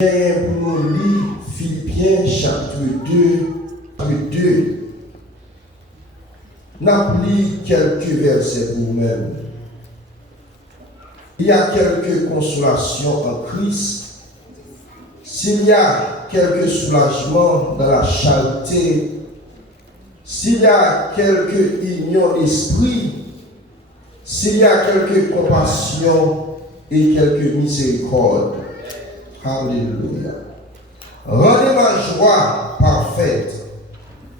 Bien pour nous lire Philippiens chapitre 2. N'applique quelques versets pour vous-même. Il y a quelques consolations en Christ. S'il y a quelques soulagements dans la charité, s'il y a quelques unions d'esprit, s'il y a quelques compassion et quelques miséricordes. Alléluia. Rendez ma joie parfaite,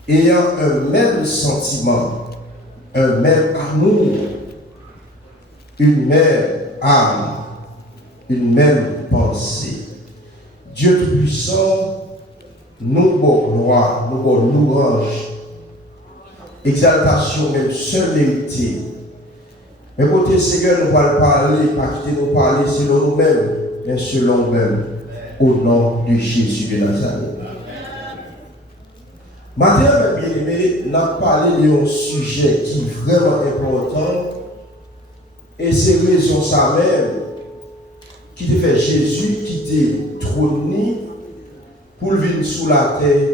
ayant un même sentiment, un même amour, une même âme, une même pensée. Dieu Tout-Puissant, nous bon gloire, nous bon louange, exaltation même seule vérité. Mais côté Seigneur, nous allons parler, pas quitter nous parler selon nous-mêmes, mais selon nous-mêmes, au nom de Jésus de Nazareth. Maintenant, mes bien-aimés, nous allons parler d'un sujet qui est vraiment important, et c'est raison ça même qui te fait Jésus quitter trône pour venir sous la terre,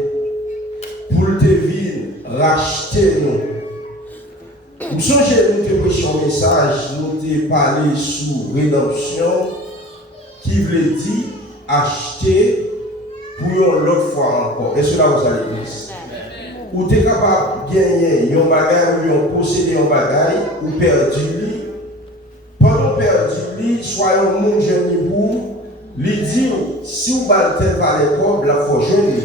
pour te venir racheter nous. Nous sommes nous te prêcher un message, nous te parler sur rédemption, qui veut dire acheter pour une autre fois encore. Est-ce que là vous allez dire? Ou tu es capable de gagner un bagage, ou posséder un bagage, ou perdre lui. Pendant perdre lui, soit un monde jeune pour lui dire si vous battez par les pauvres, la faut jeune.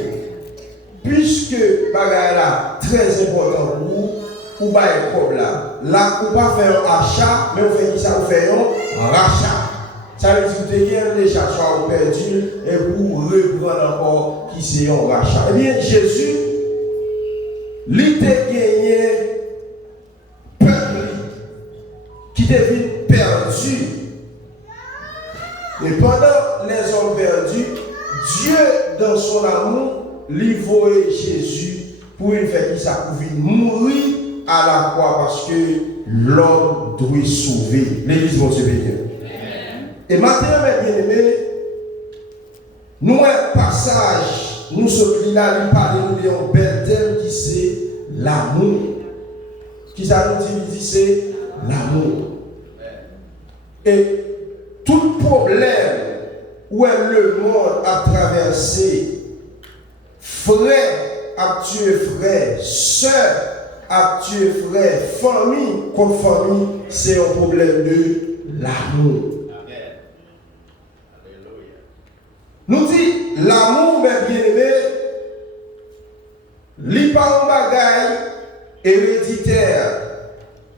Puisque bagage là très important pour vous, ou pas les pauvres là. Là, vous ne pas faire un achat, mais vous faites ça, vous faites un rachat. Ça veut dire que vous avez déjà soit perdu et vous reprendre encore qui c'est un rachat. Eh bien, Jésus, il a gagné peuple qui devient perdu. Et pendant les hommes perdus, Dieu, dans son amour, lui voyait Jésus pour une faire qui ça pouvait mourir à la croix parce que l'homme doit sauver. L'Église va se bénir. Et maintenant, mes bien-aimés, nous un passage, nous sommes là, nous parlons d'un bel thème qui c'est l'amour. Qui ça nous dit, c'est l'amour. Et tout problème où le monde a traversé, frère a tué frère, soeur a tué frère, famille contre famille, c'est un problème de l'amour. Nous dit l'amour, mes bien-aimés, li pas un bagage héréditaire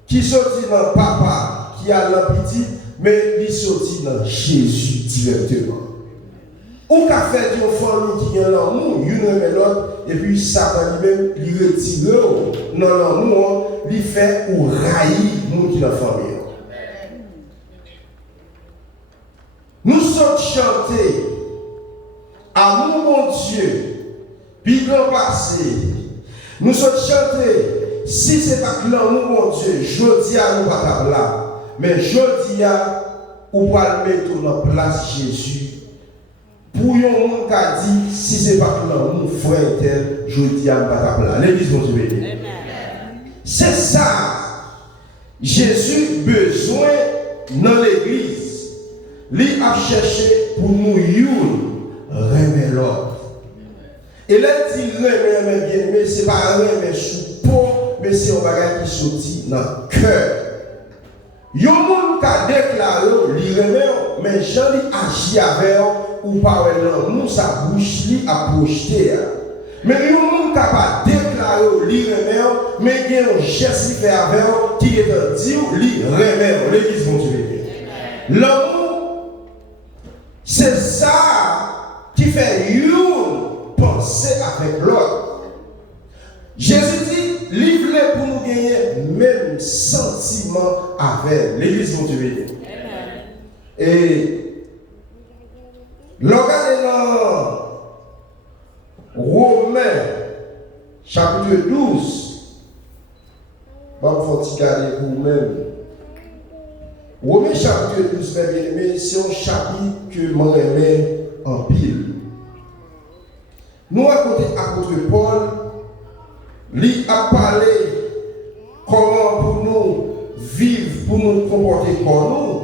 qui sortit dans papa qui a l'ambiti, mais il sortit dans Jésus directement. Ou qu'a fait une famille qui a l'amour, une et l'autre, et puis Satan lui-même, il retire dans l'amour, il fait ou raillir nous qui la famille. Nous sommes chantés. Amour mon Dieu, puis grand passé, nous sommes chantés, si ce n'est pas que l'amour mon Dieu, je dis à nous pas là, mais je dis à ou pas mettre dans place Jésus. Pour un monde qui a dit, si ce n'est pas que l'amour frère tel, je dis à nous pas là. L'Église va se bénir. C'est ça, Jésus besoin dans l'Église, il a cherché pour nous remet l'autre. Et là, il dit remet bien, mais ce n'est pas remet sous peau, mais c'est un bagage qui sortit dans le cœur. Il y a un monde qui a déclaré, il remet, mais Jean agit avec ou par l'amour, sa bouche lui a projeté. Mais il y a un monde qui n'a pas déclaré, il remet, mais il y a un geste qui fait avec qui est en dit, il remet. L'Église va se l'amour, c'est ça qui fait une penser avec l'autre. Jésus dit, livre pour nous gagner même sentiment avec l'Église motivée. Et regardez dans Romains chapitre 12, il faut regarder pour vous-même. Romains chapitre 12, mes bien-aimés, c'est un chapitre que moi j'aime en pile. nous raconter apôtre Paul, lui a parlé comment pour nous vivre, pour nous comporter comme nous,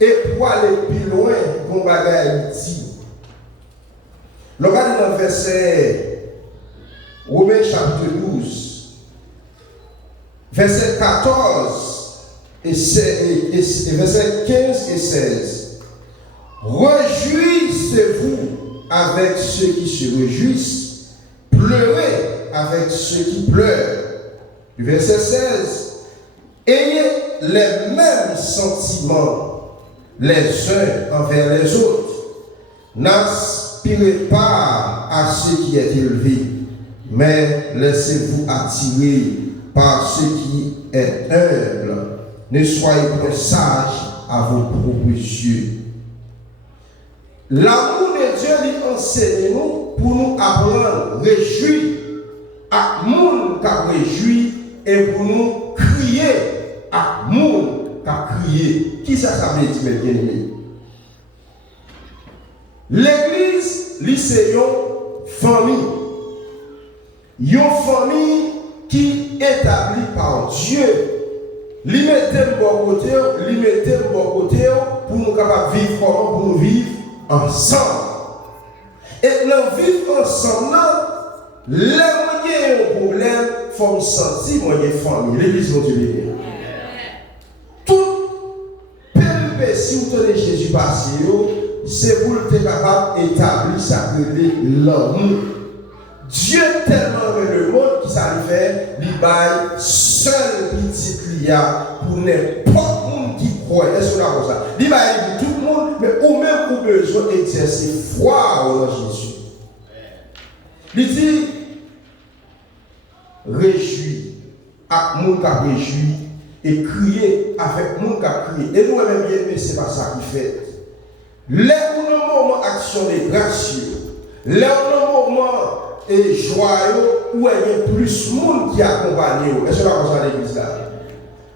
et pour aller plus loin, qu'on bagaille dit. Le regardez dans le verset Romains chapitre 12, verset 14 et verset 15 et 16. Réjouissez-vous avec ceux qui se réjouissent, pleurez avec ceux qui pleurent. Verset 16. Ayez les mêmes sentiments les uns envers les autres. N'aspirez pas à ce qui est élevé, mais laissez-vous attirer par ce qui est humble. Ne soyez point sages à vos propres yeux. L'amour de Dieu lui enseigne nous pour nous apprendre, réjouir à monde qui a réjoui et pour nous crier à monde qui a crié. Qui ça veut dire, mes bien-aimés? L'église, c'est une famille. Une famille qui est établie par Dieu. Lui mettez le bon côté, pour nous capables de vivre comment, pour nous vivre ensemble. Et nous vivre ensemble, les moyens ont un problème, il faut sentir moyen famille. L'église va Dieu. Tout péripétie où tu es Jésus passé, c'est pour être capable d'établir sa l'amour. Dieu tellement aimé le monde qui ça lui fait, il baille seul petit lia pour n'importe qui qui croit. Est-ce que vous avez ça? Il baille pour tout le monde, mais au même où besoin d'exercer foi en Jésus. Il dit, réjouis avec mon qui a réjoui et crier avec mon qui a crié. Et nous, même bien, mais ce n'est pas ça qui fait. Les moments action de grâce, les moments et joyeux où il y a plus de monde qui accompagne. Est-ce que vous avez ça l'église là?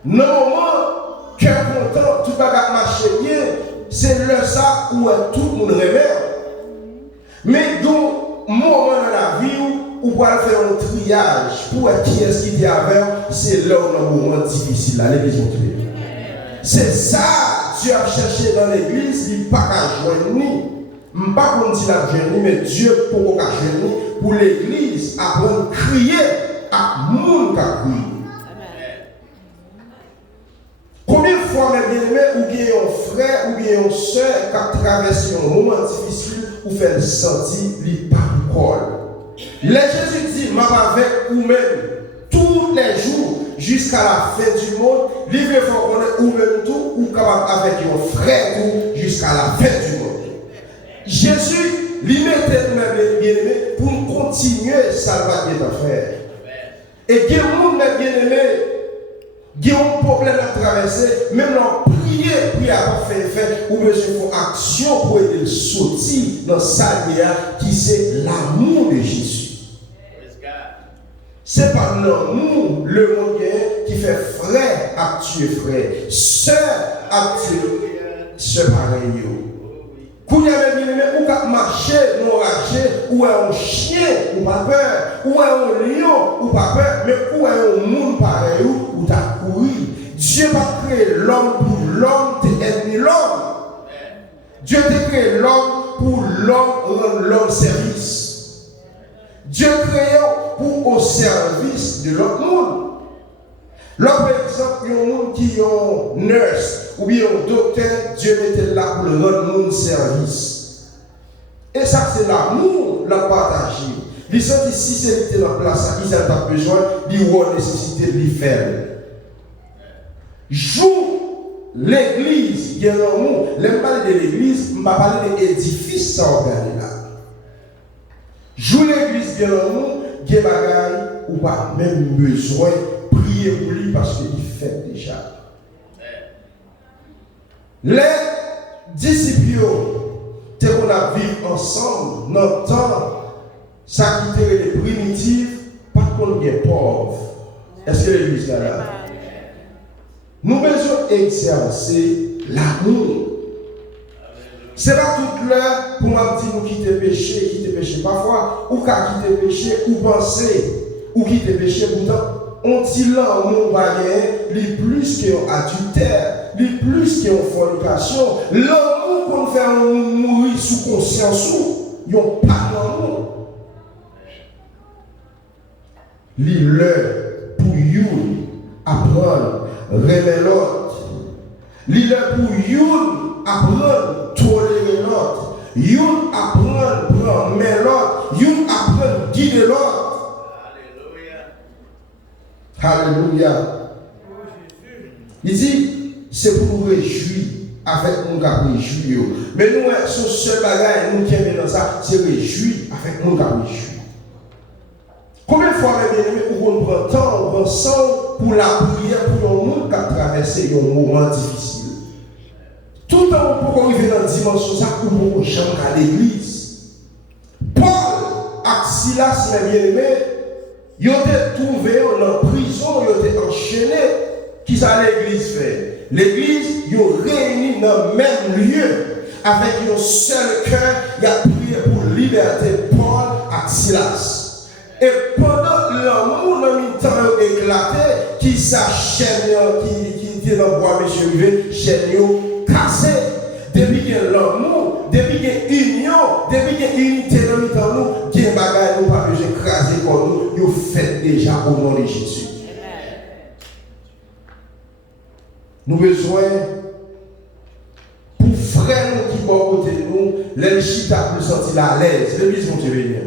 Normalement, cœur content, tout va marcher bien, c'est le ça où tout le monde révère. Mais dans moment dans la vie où on va faire un triage pour qui est-ce qui est avec, c'est là où un moment difficile là, l'église montre. C'est ça. Dieu a cherché dans l'église, il n'a pas qu'à joindre. Je ne sais pas comment il a joindre, mais Dieu n'a pas qu'à joindre pour l'église apprendre à crier à monde qui a crié. Combien de fois, mes bien-aimés, ou bien un frère ou bien une soeur qui a traversé un moment difficile ou fait le sentir, il n'a pas de parole. Jésus dit, je vais avec vous-même tous les jours jusqu'à la fin du monde, il veut qu'on ou même tout, ou capable avec un frère jusqu'à la fin du monde. Jésus, lui mettait nous bien-aimés pour continuer sa vie d'affaires. Et qu'il y a un monde bien-aimé, qui a un problème à traverser, même dans prier, puis avoir fait, ou besoin de faire action pour aider le sortir dans sa vie, qui c'est l'amour de Jésus. C'est pas l'amour, le moyen qui fait frère à tuer frère, sœur à tuer sœur pareil. Quand il y a des gens qui marchent, non raché, ou un chien, ou pas peur, ou un lion, ou pas peur, mais ou un monde pareil, ou t'as couru. Dieu va créer l'homme pour l'homme, t'es ennemi l'homme. Dieu t'a créé l'homme pour l'homme, rendre l'homme service. Dieu créé pour au service de l'autre monde. Là, par exemple, il y a un monde qui est un nurse ou bien un docteur, Dieu mettait là pour le rendre monde service. Et ça, c'est l'amour, la partager. Il sent que si c'est dans la place, ils ont besoin, ils ont nécessité de le faire. Joue l'église, il y a l'amour. L'aime parler de l'église, je ne parle pas de l'édifice sans organiser là. Joue l'église de l'amour, il y a des bagailles ou pas même besoin de prier pour lui parce qu'il fait déjà. Les disciples, qui qu'on a vécu ensemble dans le temps, ça qui était les primitifs, pas qu'on bien pauvre. Est-ce que l'église est là? Nous besoin d'exercer l'amour. Ce n'est pas toute l'heure pour moi dire nous quitter péché, quitter péché. Parfois, ou qu'à quitter péché, ou penser, ou quitter péché, pourtant, on dit l'amour va gagner, les plus qu'un adultère, les plus qu'une fornication. L'amour qu'on fait mourir sous conscience, ils n'ont pas d'amour. L'heure pour you apprendre, révéler l'autre. L'heure pour you apprendre, tolérer l'autre. You apprendre, prendre main l'autre. You apprendre, guider l'autre. Alléluia. Il dit, c'est pour nous réjouir avec mon gars réjouir. Mais nous, son seul bagage, nous qui aimons dans ça, c'est réjouir avec mon gars réjouir. Combien de fois, mes bien-aimés, on prend temps, on prend sang pour la prière, pour le monde qui a traversé un moment difficile. Tout le temps, pour arriver dans la dimension, ça, pour nous changer à l'église. Paul, et Silas, mes bien-aimés, ils ont été trouvés en prison, ils ont été enchaînés. Qui ça l'église fait? L'église, ils ont réuni dans le même lieu, avec un seul cœur, ils ont prié pour liberté Paul et Silas. Et pendant l'amour dans le temps éclaté, qui s'achète, qui était dans le bois, monsieur Rivet, chaîne cassé. Depuis qu'il y a l'amour, depuis qu'il y a union, depuis qu'il y a unité dans le temps, nous, qui est bagaille, nous pas besoin d'écraser pour nous, nous faites déjà au nom de Jésus. Nous avons besoin, pour frères qui sont à côté de nous, les chita nous sentir à l'aise. L'église vont te venir.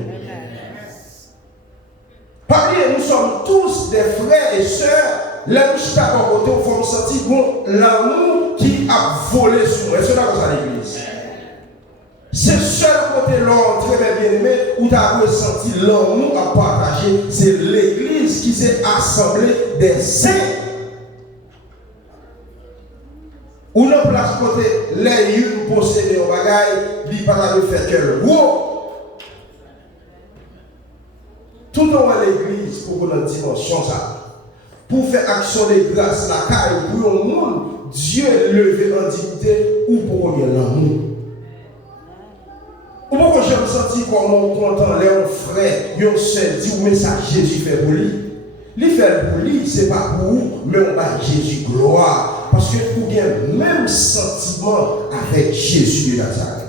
Parmi nous sommes tous des frères et sœurs. Les chita à côté, il faut nous sentir l'amour qui a volé sur nous. Est-ce que c'est ça l'église? C'est seul côté l'ordre très bien aimé où tu as ressenti l'amour à partager. C'est l'église qui s'est assemblée des saints. Ou non place côté les yeux possédés au bagaille, il n'y a pas de faire que le gros. Tout dans l'église pour une dimension ça. Pour faire action de grâce, la caille, pour le monde, Dieu levé en dignité ou pour gagner l'amour. Ou pour que je me sente comme on content, les frères, ils se dit où ça Jésus fait pour lui. Il fait pour lui, ce n'est pas pour vous, mais on a Jésus gloire. Parce que vous avez le même sentiment avec Jésus de Nazareth.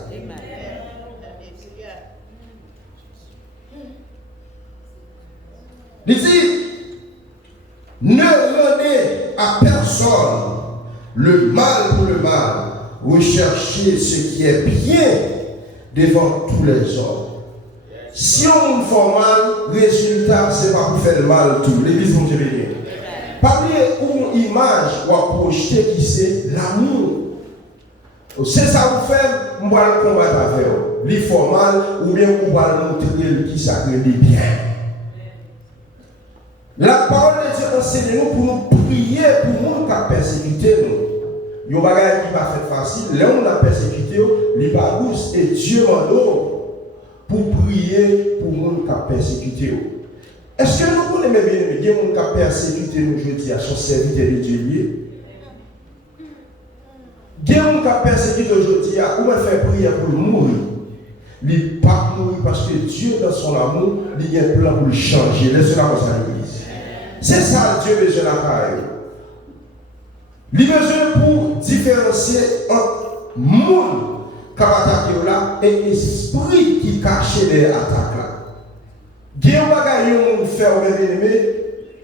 Il dit, ne rendez à personne le mal pour le mal. Recherchez ce qui est bien devant tous les hommes. Si on nous fait mal, le résultat, ce n'est pas pour faire le mal tout. L'église vous dire. Parmi une image ou à projeter qui c'est l'amour. C'est ça vous fait, on va le combattre avec vous. Il faut mal ou bien on va montrer qui ça crée bien. La parole de Dieu enseigne nous pour nous prier pour nous qui a persécuté nous. Il y a des choses qui ne sont pas faciles. Là, on a persécuté, il n'est pas douce. Et Dieu m'en donne pour prier pour nous qui a persécuté. Est-ce que nous connaissons bien les gens qui ont persécuté nous aujourd'hui à son serviteur de Dieu? Les gens qui ont persécuté aujourd'hui à comment faire prier pour mourir. Il n'est pas mourir parce que Dieu, dans son amour, il a un plan pour le changer. Laissez-la comme ça l'église. C'est ça Dieu besoin de la carrière. Il a besoin pour différencier entre monde qui a attaqué là et l'esprit qui cache les attaques là. Il y a un bagage qui fait au bien-aimé,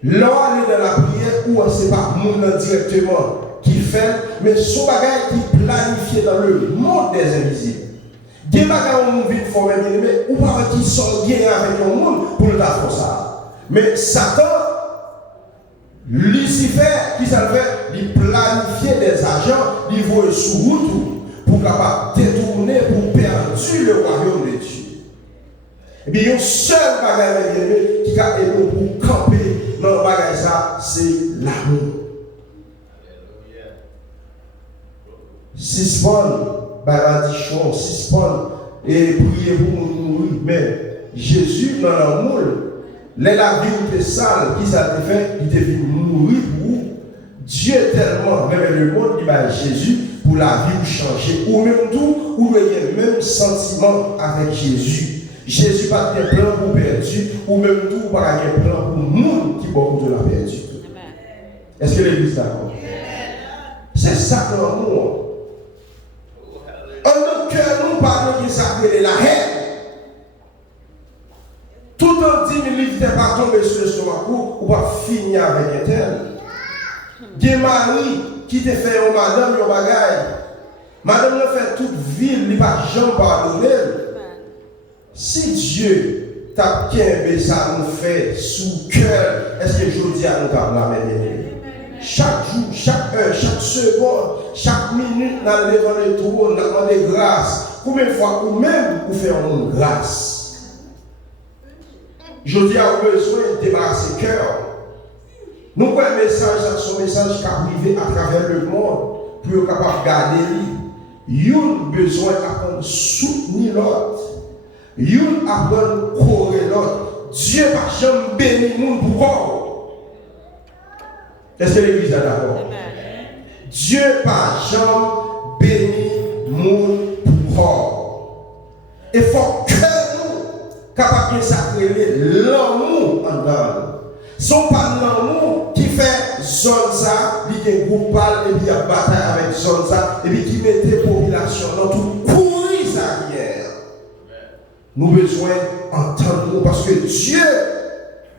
là on est dans la prière ou ce n'est pas monde directement qui fait, mais son bagage qui planifié dans le monde des invisibles. Il y a un bagage qui vit pour bien-aimé ou pas qui sont liés avec le monde pour le faire ça. Mais Satan, Lucifer, qui ça fait, il planifie des agents, il voit sous route pour capable détourner, pour perdre le royaume de Dieu. Et bien, il y a un seul bagage qui a aidé pour camper dans le bagage, ça, c'est l'amour. Si bon, baradichon, si bon, et prier pour nous mourir, mais Jésus, dans l'amour, la vie était sale, qui ça fait, il devait mourir pour vous. Dieu tellement aimé le monde, il va Jésus pour pour la vie changer. Ou même tout, ou il y a le même sentiment avec Jésus. Jésus n'a pas de plan pour perdu, ou même tout, pas de plan pour le monde qui beaucoup de la perdu. Est-ce que l'église est d'accord? C'est ça que l'amour. En notre cœur, nous parlons de ça que la haine. Tout en 10 000 livres, tu n'es pas tombé sur le stomac ou pas finir avec un tel. Des maris qui te fait une madame, une bagaille. Madame ne fait toute ville, il n'a pas jamais pardonné. Si Dieu t'a qu'un ça nous fait sous cœur, est-ce que je dis à nous la même? Chaque jour, chaque heure, chaque seconde, chaque minute, dans le devant le trône, nous demandons grâce. Combien de fois, ou même, vous faire une grâce? Je dis à vous besoin de débarrasser le cœur. Nous avons un message, son message qui arrive à travers le monde pour être capable de garder lui. Nous besoin d'apprendre soutenir l'autre. Nous apprendre à courir l'autre. Dieu va jamais bénir le monde pour quoi? Est-ce que l'église est d'accord? Dieu va jamais bénir le monde pour quoi? Il faut que nous capables de sacrer l'amour en dedans. Ce n'est pas l'amour qui fait zone ça, qui est groupal et puis il y a bataille avec zone ça, et puis qui met les populations dans tout pourri ça hier. Nous avons besoin d'entendre parce que Dieu,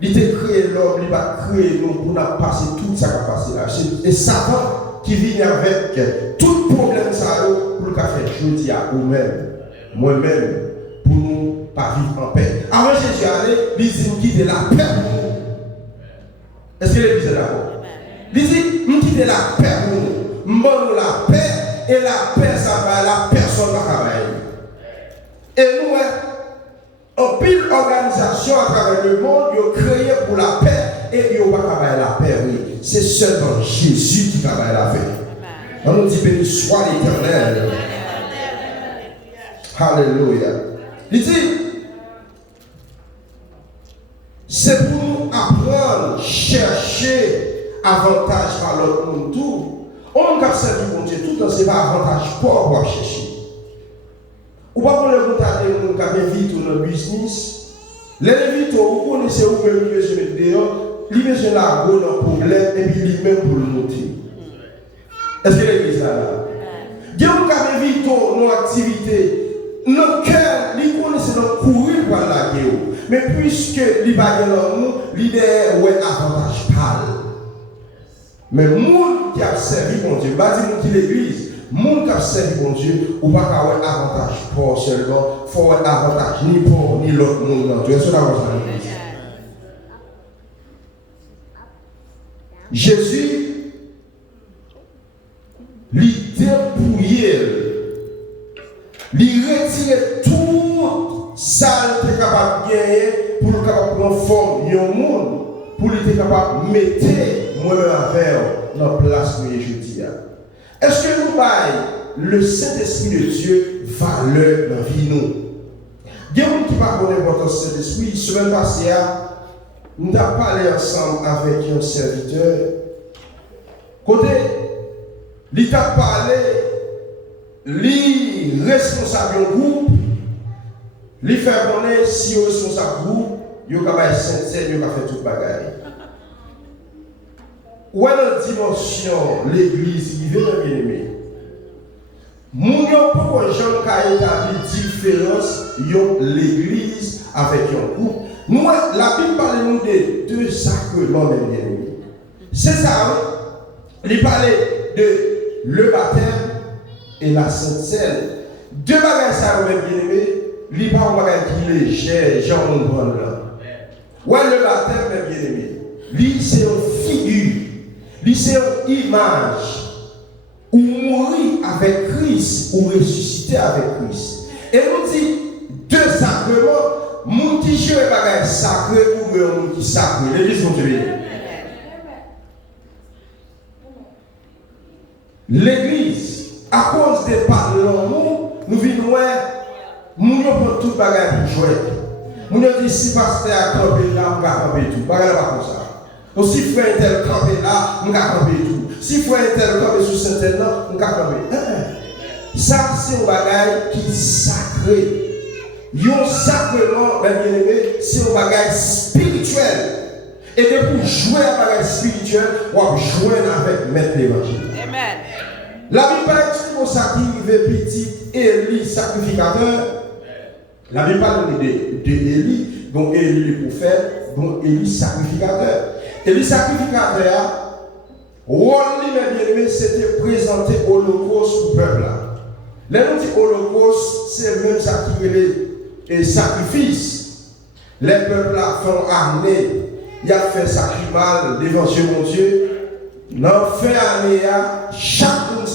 il a créé l'homme, il va créer nous pour nous passer tout ça qui a passé là. Et Satan qui vient avec tout problème ça pour le faire jeudi à nous-mêmes, moi-même, pour nous pas vivre en paix. Avant Jésus allait, il dit qu'il quitte la paix pour nous. Est-ce que l'église est d'accord? Il dit, nous quittons la paix pour nous. Nous donnons la paix, et la paix, ça va, la personne va travailler. Et nous, en pile organisation à travers le monde, ils ont créé pour la paix, et ils n'ont pas travaillé la paix, oui. C'est seulement Jésus qui travaille la paix. On nous dit, béni soit l'Éternel. Alléluia. Il dit, c'est pour nous apprendre, chercher avantage par l'autre monde tout. On ne peut pas servir mon Dieu tout, ce n'est pas avantage pour chercher. Ou pas qu'on le contacte les gens qui ont vite dans le business. Les vite, vous connaissez où même le se mettre dehors, il met sur la go dans le problème et puis il même pour le monter. Est-ce que l'église est là? Il y a des gens qui ont vite dans nos activités. Notre cœur, il connaissait dans courir pour la guerre. Mais puisque il va y avoir l'amour, l'idée est avantage pâle. Mais le monde qui a servi mon Dieu, pas dire qui l'église, le monde qui a servi mon Dieu, ou pas avoir avantage pour seulement, il faut avoir avantage ni pour ni l'autre monde dans Dieu. Est-ce que vous Jésus, lui dépouillait. Il retire tout ça qu'il est capable de gagner pour être capable de prendre forme du monde, pour être capable de mettre moi-même avec dans la place où je dis. Est-ce que nous baillons le Saint-Esprit de Dieu valeur dans la vie nous? Il y a des gens qui ne connaissent pas l'importance du Saint-Esprit. Semaine passée, nous avons parlé ensemble avec un serviteur. Côté, il a parlé. Les responsables du groupe, les faire connaître si les responsables du groupe, ils ont fait sincère, ils ont fait tout le bagage. Où est la dimension l'église qui veut bien aimer? Nous n'avons pas de gens qui établi différence l'église avec un groupe. Nous, la Bible parle nous de deux sacrements bien aimés. C'est ça, il parlait de le baptême et la Sainte Seine. Deux bagages ça bien aimé, il n'y a pas un bagage qui est léger, Jean Monbrand là. Ouais, le baptême bien aimé. Lui c'est une figure, lui c'est une image. Ou mourir avec Christ, ou ressusciter avec Christ. Et nous dit deux sacrements, mon qui joue un bagage sacré ou mon qui sacré. L'église continue. L'église, à cause des pas de l'amour, nous vivons, nous avons tout bagage pour jouer. Nous avons dit si pasteur a campé là, on va camper tout. Bagage pas comme ça. Donc si frère tel campé là, on va camper tout. Si frère est tel comme sous certaine là, on va tomber. Ça, c'est un bagage qui est sacré. Un sacrement, bien aimé, c'est un bagage spirituel. Et de pour jouer à bagage spirituel, on va jouer avec maître l'évangile. Amen. La Bible parle de ça qui est petit Élie sacrificateur. La Bible parle de Élie, donc Élie le prophète, donc Élie sacrificateur. Élie sacrificateur, rôle lui-même, c'était présenter l'Holocauste au peuple. Là, on dit Holocauste, c'est même ça qui est le sacrifice. Les peuples font armée, il a fait sacrifice l'évangile de Dieu. Dans la fin d'année, chaque monde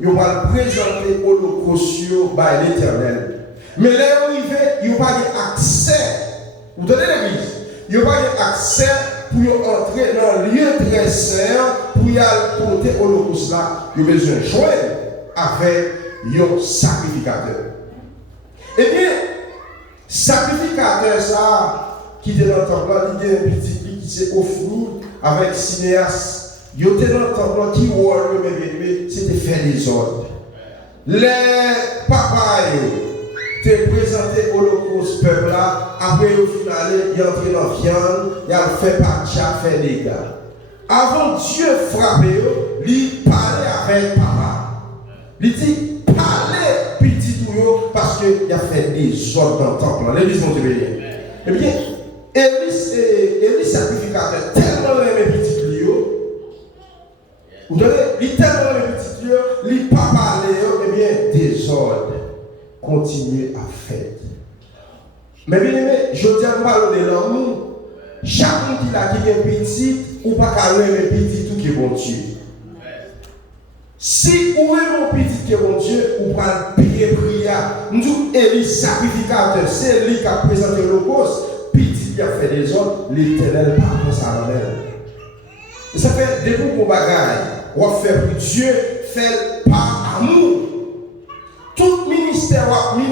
il va présenter l'Holocauste par l'Éternel. Mais là où il fait, il n'y a pas d'accès. Vous donnez l'église. Il n'y a pas d'accès pour entrer dans le lieu très saint, pour y aller porter l'Holocauste là. Il a besoin de joindre avec un sacrificateur. Eh bien, sacrificateur ça, qui était dans le temple là, il y a un petit qui s'est offert avec Cinéas. Il y a dans le temple qui c'était faire des ordres. Les papas te présenté l'Holocauste peuple là, après au final, il est entré dans la viande, il a fait partir, fait des gars. Avant Dieu frapper, il parlait avec papa. Il dit, parlez petit tout parce qu'il a fait des ordres dans le temple. L'église vont te bénir. Eh bien, Élie sacrificateur, tellement aimé petit Lio, vous voyez, il tellement aimé petit Lio, il pas parler, eh bien, des ordres. Continuer à faire. Mais bien aimé, je dis à parler de l'amour. Chaque monde qui a un petit, ou pas qu'à un petit tout qui est bon Dieu. Si vous avez un petit qui est bon Dieu, vous pouvez payer prière. Nous disons, Élie sacrificateur, c'est lui qui a présenté l'Holocauste. Petit qui a fait des autres, l'Éternel par contre ça dans elle. Et ça fait des bouts de bagaille. On va faire pour Dieu, fait par amour. Tout ministère ou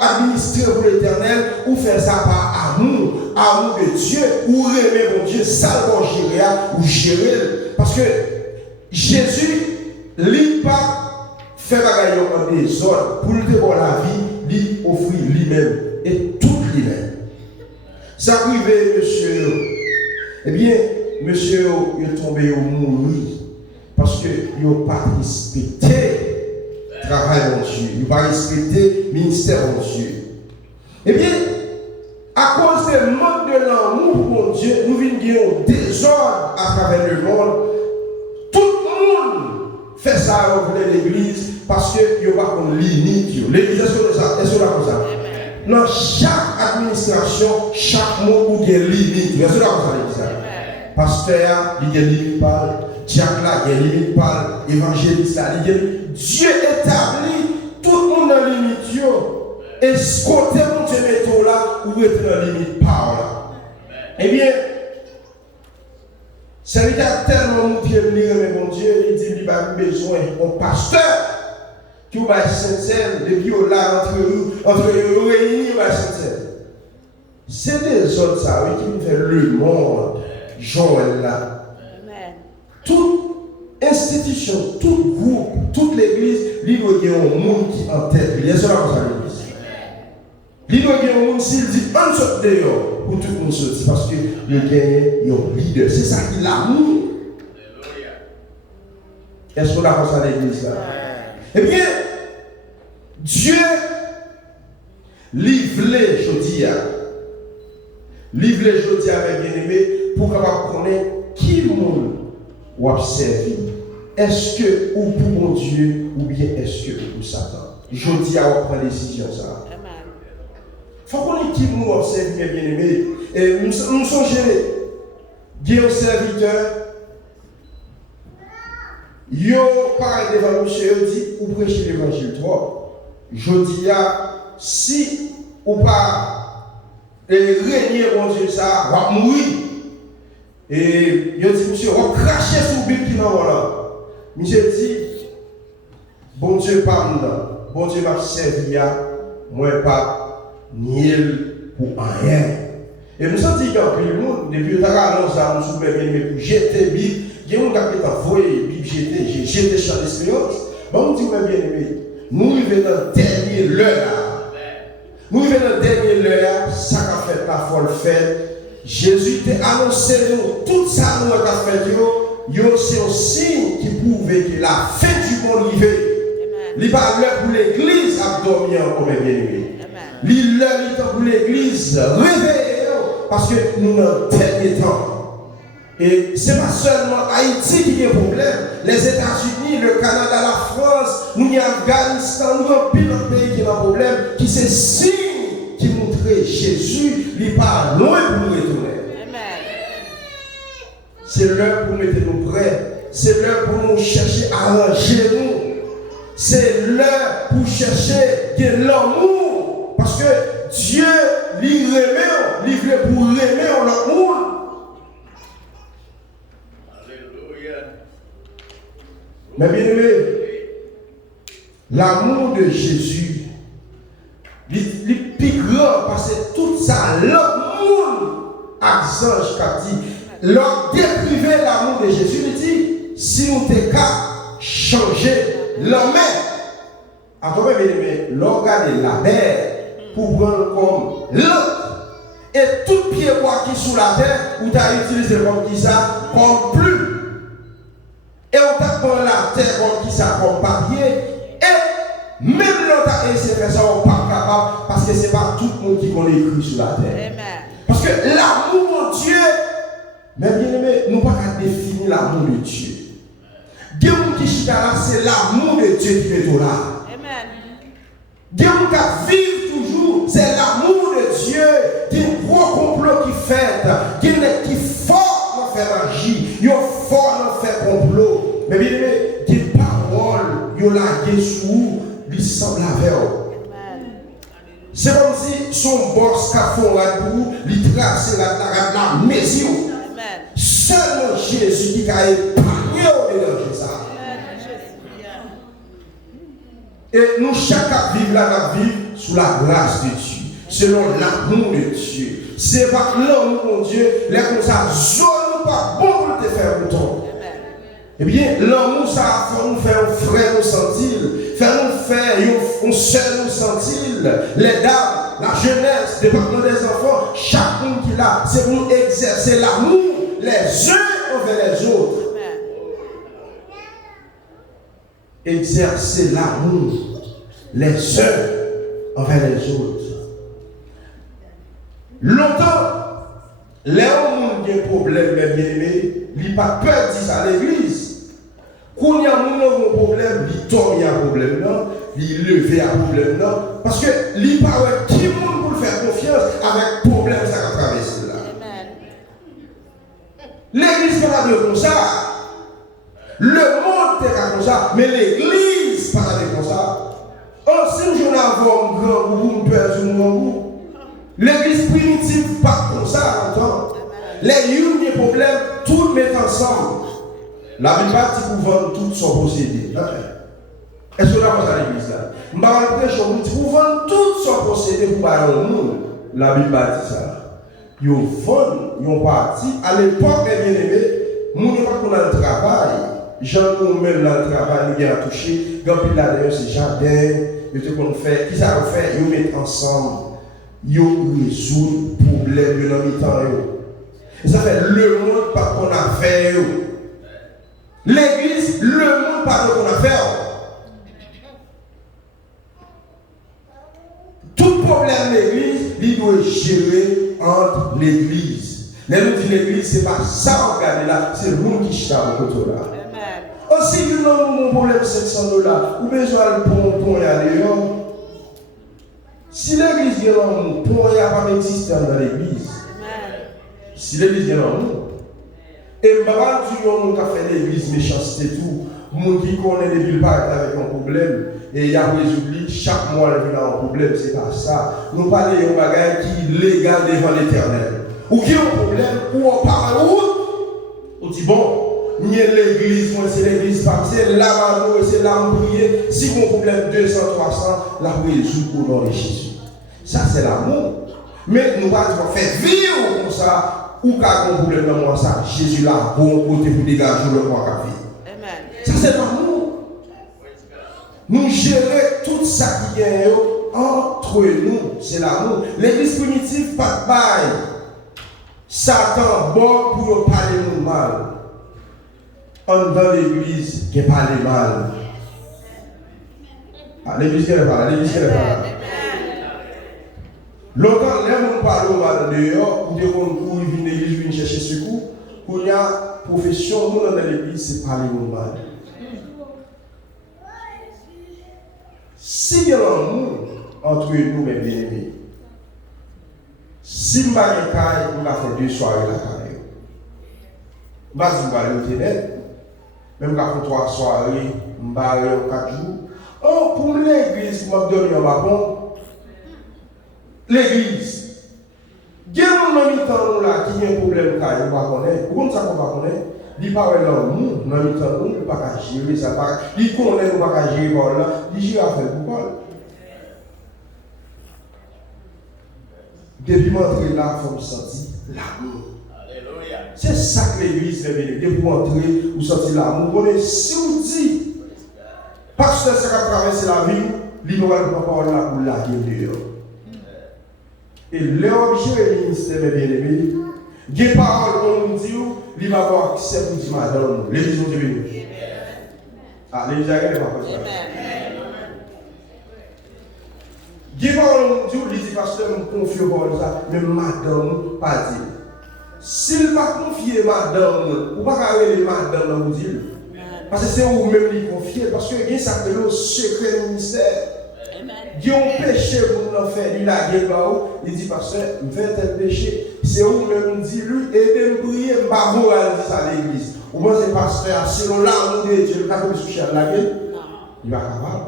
administrer pour l'Éternel, ou faire ça par amour, amour de Dieu, ou aimer mon Dieu, ça va gérer, ou gérer. Parce que Jésus, lui pas fait bagaille en désordre, pour lui donner la vie, lui offrir lui-même, et tout lui-même. Ça privé, monsieur, eh bien, monsieur, il est tombé au mourir, parce qu'il n'a pas respecté travail mon Dieu, il va respecter le ministère mon Dieu. Eh bien, à cause du manque de l'amour pour mon Dieu, nous venons un désordre à travers le monde. Tout le monde fait ça dans l'église parce qu'il n'y a pas de limite. L'église est sur la cosa. Dans chaque administration, chaque mot a une limite. Il y a sur la cosa. Pasteur, il y a une limite, diacre, il y a une limite, évangéliste, il y a une limite. Dieu établit tout le monde dans la limite. Et ce côté mon Dieu met là, où est dans la limite par là. Eh bien, ça veut dire tellement montré mais mon Dieu, il dit qu'il a besoin d'un pasteur qui va être sincère, depuis là, entre eux réunis, il va être sincère. C'est des autres, ça, oui, qui nous fait le monde, Joël là. Toute institution, tout groupe, toute l'église, il doit y avoir un monde qui en tête. Il y a cela dans l'église. Il doit y avoir un monde, s'il dit un saute dehors, pour tout le monde sortir, parce qu'il y a un leader. C'est ça qui l'amour. Est-ce qu'on a pensé à l'église là? Eh bien, Dieu livre je dis, avec bien-aimé, pour capable connaître qui le monde ou observer. Est-ce que ou pour mon Dieu ou bien est-ce que pour Satan? Je dis à vous prendre décision ça. Il faut qu'on ait qui nous observe bien aimé. Et nous songeons, il y a un serviteur, il parle devant monsieur, il dit, ou prêchez l'évangile trop. Je dis si ou pas régner mon Dieu ça, va mourir. Et il dit, monsieur, on va cracher sur le Bible qui n'a pas. Monsieur dit, bon Dieu parle, bon Dieu va servir, moi pas, ni pour rien. Et nous sommes dit que le monde, depuis que nous avons nous souvenons pour jeter Bible, Il y a un gars qui est envoyé, j'étais champ d'espérance. Bon, on dit, bien aimé, nous vivons dans le dernier l'heure. Nous vivons dans le dernier l'heure, ça qu'a fait la folle fête. Jésus t'a annoncé nous, tout ça nous a fait, c'est un signe qui prouve que la fin du monde arrivée. Il n'est pas l'heure pour l'église à dormir comme bien aimé. Il est l'heure pour l'église réveiller parce que nous sommes dans le dernier temps. Et ce n'est pas seulement Haïti qui a un problème. Les États-Unis, le Canada, la France, nous y Afghanistan, nous avons pile d'autres pays qui ont un problème, qui c'est signe qui montre Jésus, il n'est pas loin pour nous retourner. C'est l'heure pour mettre nous prêts. C'est l'heure pour nous chercher à arranger nous. C'est l'heure pour chercher de l'amour. Parce que Dieu, il remet, il veut pour remettre l'amour. Mais bien aimé, l'amour de Jésus, il est plus grand parce que tout ça, l'amour, Axange qu'a dit, leur dépriver l'amour de Jésus, il dit, si nous t'es qu'à changer l'homme, attendez bien aimé, l'organe la mer pour prendre comme l'autre, et tout pied quoi qui est sous la terre, ou tu as utilisé comme qui ça, comme plus. Et on t'a pris la terre comme qui ça, comme papier. Et même l'on t'a essayé de faire ça, on n'est pas capable. Parce que ce n'est pas tout le monde qui connaît écrit sur la terre. Amen. Parce que l'amour de Dieu, mais bien aimé, nous ne pouvons pas définir l'amour de Dieu. Dieu qui chita là, c'est l'amour de Dieu qui est là. Amen. Dieu qui vit toujours, c'est l'amour de Dieu qui est un gros complot qui fait, qui est fort dans faire magie, qui est fort dans faire complot. Mais bien aimé, des paroles, il y a la sous, il semble avec vous. C'est comme si son boss a fait un pour il trace la mesure. Seulement Jésus qui a épargné au-delà de ça. Et nous, chacun vivons la vie sous la grâce de Dieu, selon l'amour de Dieu. C'est pas l'amour de Dieu, les comme ça, je ne pas bon pour te faire autant. Eh bien, l'amour, ça va nous faire un frère nous sentir, faire nous faire un seul nous sentir. Les dames, la jeunesse, le département des enfants, chacun qui l'a, c'est pour nous exercer l'amour les uns envers les autres. Exercer l'amour les uns envers les autres. Longtemps, les hommes qui ont un problème, mes bien-aimés, ils n'ont pas peur de dire ça à l'église. Quand il y a un problème, il tombe un problème, il lève un problème, parce que il parle qui monde pour faire confiance avec le problème que ça va traverser là. L'église pas de comme ça. Le monde est comme ça, mais l'église pas comme ça. Si je n'ai pas un grand goût, un père sur mon goût. L'église primitive pas comme ça longtemps. Les unions problèmes, tout met ensemble. La Bible dit pour vendre tout son possédé. Est-ce que vous avez ça l'église là? Je vais vous pour vendre tout son possédé pour parler au monde. La Bible dit ça. Ils vendent, ils ont parti. À l'époque, bien aimé, nous ne pas qu'on a le travail. Jean nous même dans le travail, nous avons touché. Quand il a d'ailleurs ce jardin, ils ont fait, qui ça fait? Ils mettent ensemble. Ils résolvent le problème de l'habitant. Et ça fait le monde pas qu'on a fait. L'église, le monde pas qu'on a fait. Tout problème de l'église, il doit gérer entre l'église. Les nous dit l'église, ce n'est pas ça qu'on gagne là, c'est le monde qui chante au côté là. Aussi, nous avons mon problème $500, ou besoin de pour y aller. Si l'église est en nous, pour y avoir pas d'existence dans l'église. Si l'église est en nous, et je ne vais pas dire que fait l'église méchanceté tout, monde qui connaît les villes avec un problème, et il y a résolu chaque mois il y a un problème, c'est pas ça. Nous parlons de bagage qui est légal devant l'éternel. Ou qui a un problème, ou on parle où, on dit bon, ni l'église, moi c'est l'église c'est là c'est là où prier. Si mon problème 200, 300, là où résout au nom de Jésus. Ça c'est l'amour. Mais nous allons faire vivre comme ça, ou qu'à un problème dans moi, ça. Jésus là, bon côté pour dégager le roi qu'a vie. Ça, c'est l'amour. Nous gérer tout ça qui est entre nous, c'est l'amour. L'église primitive, pas de bail. Satan, bon pour parler nous mal. En dans l'église, qui parle mal. L'église qui parle, l'église qui parle. Longtemps, les gens parlent mal dehors, ou des gens qui viennent l'église, viennent chercher secours. Pour la profession, nous dans l'église, c'est parler mal. Si il y a l'amour entre nous, mes bien-aimés, si je vais faire 2 soirées la carrière, je vais aller au ténèbres, même quand je fais 3 soirées, je vais aller 4 jours. Oh, pour l'église, je vais donner un bâton. L'église, il y a un temps là qui a un problème, il va connaître. Pourquoi ça qu'on va connaître? Il parle l'amour, dans le temps où il ne peut pas gérer ça. Il connaît qu'il ne peut pas gérer là, il gère à faire pour Paul. Depuis m'entrer là, il faut me sentir l'amour. C'est ça que l'église est venue. Depuis m'entrer, vous sentez l'amour. Si vous dites, parce que ça va traverser la vie, il ne va pas parler là pour la guerre. Et l'objet du ministère, mes bien-aimés, des paroles qu'on nous dit, il va avoir accès pour dire madame, l'église est venue. Ah, l'église est venue. Des paroles qu'on nous dit, il dit pasteur, je me confie pour ça, mais madame, pas dire. S'il va confier madame, ou pas aller madame dans vous dire. Parce que c'est vous-même qui confiez, parce que il y a ça que le secret ministère. Il y a un péché pour nous faire, il a dit, il dit, pasteur, je fais tel péché. C'est vous-même qui dit, lui, aidez-moi à prier, je ne vais pas ça à l'église. Ou moi, c'est pasteur, selon l'amour de Dieu, le cas de soucher à la gueule, il va capable.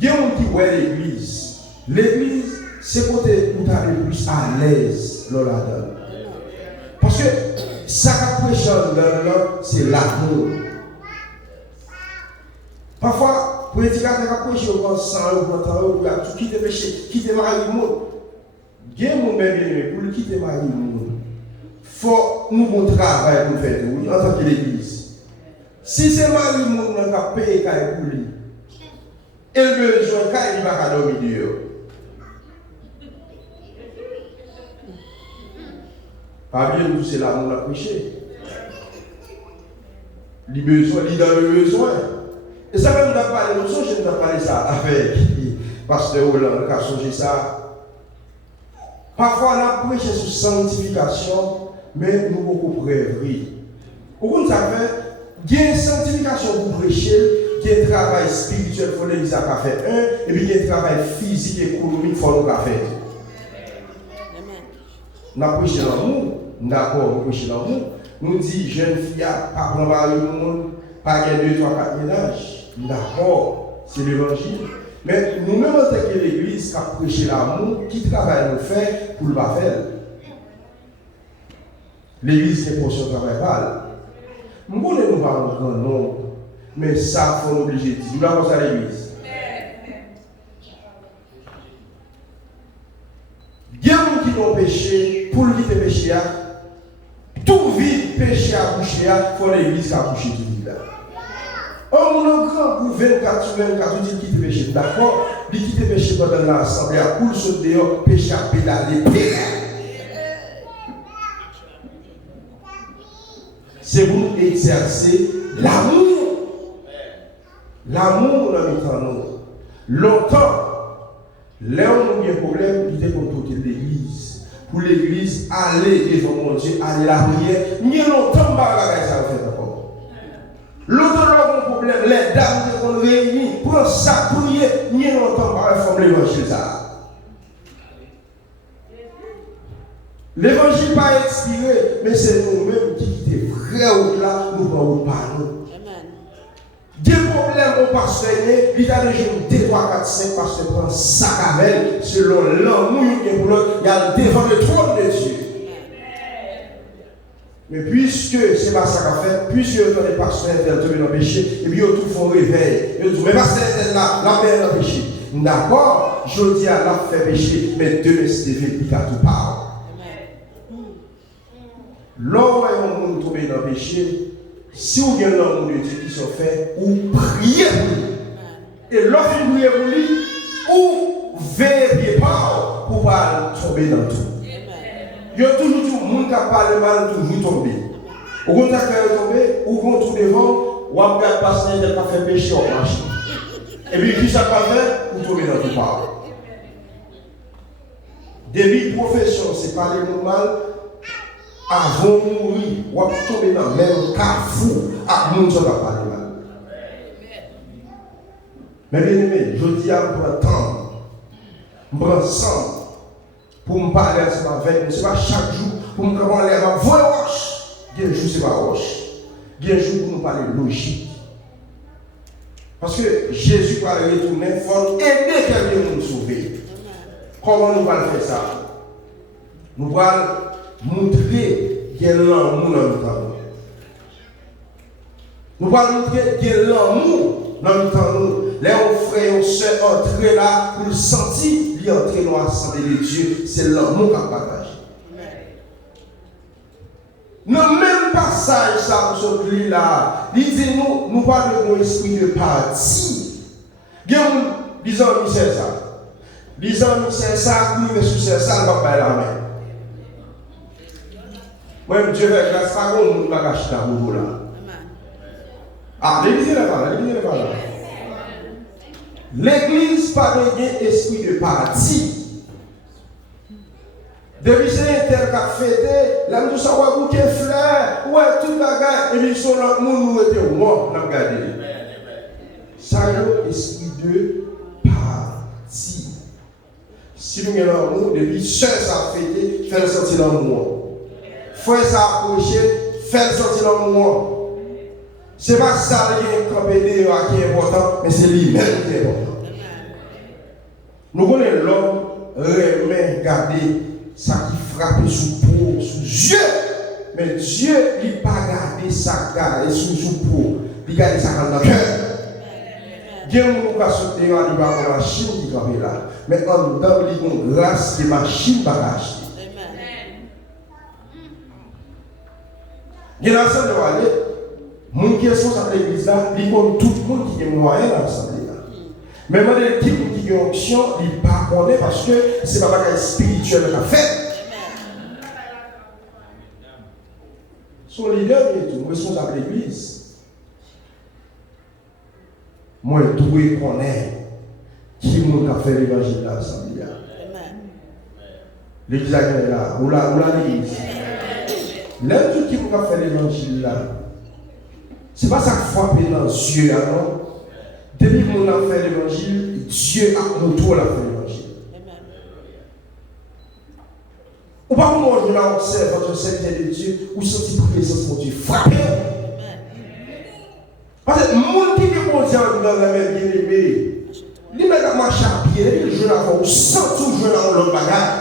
Il y a un qui voit l'église. L'église, c'est côté où tu es plus à l'aise, là-dedans. Parce que ça qui prêche là, c'est l'amour. Parfois, pour les prédicateur qui prêche au 100 euros, pour tout quitter péché, quitter Marie le monde. Il y a mon bien-aimé, pour quitter Marie le monde, il faut nous bon travail pour faire tout, en tant que l'église. Si c'est Marie le monde qui a payé pour lui, et le besoin, il va dormir dehors. Pas bien, nous, c'est l'amour à prêcher. Les besoins, il dans le besoin. Et ça, même, nous avons parlé, je ne parlé ça avec Pasteur Hollande, qui a changé ça. Parfois, on a prêché sur sanctification, mais nous avons beaucoup rêverie. Pourquoi nous avons fait? Il y a une sanctification pour prêcher, il y a un travail spirituel pour l'église à faire un, et puis il y a un travail physique et économique pour nous faire. Nous avons prêché l'amour, d'accord, nous prêché l'amour. Nous disons, jeune fille, pas prendre le monde, pas gagner 2, 3, 4 ménages. D'accord, c'est l'évangile. Mais nous-mêmes, en tant que l'église qui a prêché l'amour, qui travaille nous faire pour le faire. L'église qui est pour son travail mal. Nous connaissons pas un grand nombre, mais ça, il faut l'obliger de dire. Nous l'avons à l'église. Il y a des gens qui ont péché, pour lui quitter péché, tout vide péché à coucher, il faut l'église qui a couché tout vide là. On a un grand pour 24 sur 24, on dit qu'il quitte péché. D'accord? Il quitte péché pendant l'assemblée, pour le sauter dehors, péché à pédaler. C'est pour exercer l'amour. L'amour dans le temps. Longtemps, là où il y a un problème, il était pour côté de l'église. Pour l'église, aller devant mon Dieu, aller la prière. Il y a longtemps, ça fait encore. L'autre a un problème, les dames qui sont réunies, pour ça prier, il y a longtemps, par réforme l'évangile. L'évangile pas expiré, mais c'est nous-mêmes qui quittons vrai route là, nous prenons par nous. Des problèmes au pasteur, il y a des jours 2, 3, 4, 5 pasteurs prennent sac avec, selon l'amour qu'il y a pour l'autre, il y a devant le trône de Dieu. Mais puisque c'est pas ça qu'a fait, puisque les pasteurs sont dans le péché, et puis ils tout font réveil. Ils disent, mais pasteur est là, la mère est dans le péché. D'accord, je dis à la fait péché, mais demain c'est devenu plus qu'à tout part. L'homme est un monde tombé dans le péché. Si vous avez l'homme de Dieu qui sont faits, ou priez pour lui. Et lorsque vous priez pour lui, ou veillez pas pour pas tomber dans tout. Il y a toujours tout le monde qui a parlé mal, toujours tombé. Ou quand tu as tombé, ou quand tout devant, ou après passer, il n'a pas fait péché en marche. Et puis, qui ça pas fait, vous tombez dans tout part. Début de profession, c'est parler mal. Avant de mourir, ou à tomber dans le même carrefour, à nous qui va parler mal. Mais bien aimé, je dis à vous prendre temps, je prends sang pour me parler avec vous. Ce n'est pas chaque jour pour me prendre l'air à vous roche. Il y a un jour, ce n'est pas roche. Il y a un jour pour nous parler logique. Parce que Jésus va retourner, il faut aider quelqu'un pour nous sauver. Comment nous allons faire ça? Nous allons montrer qu'il y a l'amour dans le temps. Nous allons montrer qu'il y a l'amour dans le temps. Les frères et sœurs entrent là pour le sentir, ils entrent dans l'assemblée de Dieu. C'est l'amour qu'on partage. Dans le même passage, ça, pour ce lit là, il dit nous parlons de l'esprit de parti. Disons, c'est ça. Disons, c'est ça, nous, c'est ça, nous va pas la main. Moi, Dieu fait grâce, pas comme nous, nous va cacher la boue là. Ah, l'église n'est pas là, l'église n'est pas là. L'église parle d'un esprit de parti. Depuis c'est un tel qui a fêté, là nous savons un bouquet de fleurs, ouais, tout le bagage, et puis son autre monde nous était mort, nous regardé. Ça c'est l'esprit de parti. Si nous avons l'amour, depuis soeur ça a fêté, fais le sortir dans le monde. Frère ça a approché, fais le sortir dans le monde. Ce n'est pas ça qui est important, mais c'est lui-même qui est important. Nous connaissons l'homme, regarder ça qui frappe sous peau, sous yeux. Mais Dieu, il n'a pas gardé ça sous peau, il a gardé ça dans le cœur. Dieu nous va sauter, il va avoir une machine qui est là. Mais en dedans, il y a une grâce que la machine va acheter. Il y a l'ensemble de l'année. Mon qui est responsable de l'église là, il y a tout le monde qui est moyen dans l'assemblée là. Mais moi, les types qui ont option, ils ne pas connaître parce que c'est pas un spirituel qui a fait. Son leader est tout, responsable de l'église. Moi, je dois connaître qui a fait l'évangile dans l'assemblée là. L'église est là, ou là l'église. L'un tout qui a fait l'évangile là. Ce n'est pas ça qui frappe dans les yeux, non? Depuis qu'on a fait l'évangile, Dieu a montré la fait l'évangile. Ou pas comment on observe votre serviteur de Dieu, ou senti présence de Dieu frappé. Parce que le monde qui est bon Dieu dans la même bien-aimée, il met la marche à pied, il joue avant, ou sent tout jouer dans l'autre bagage.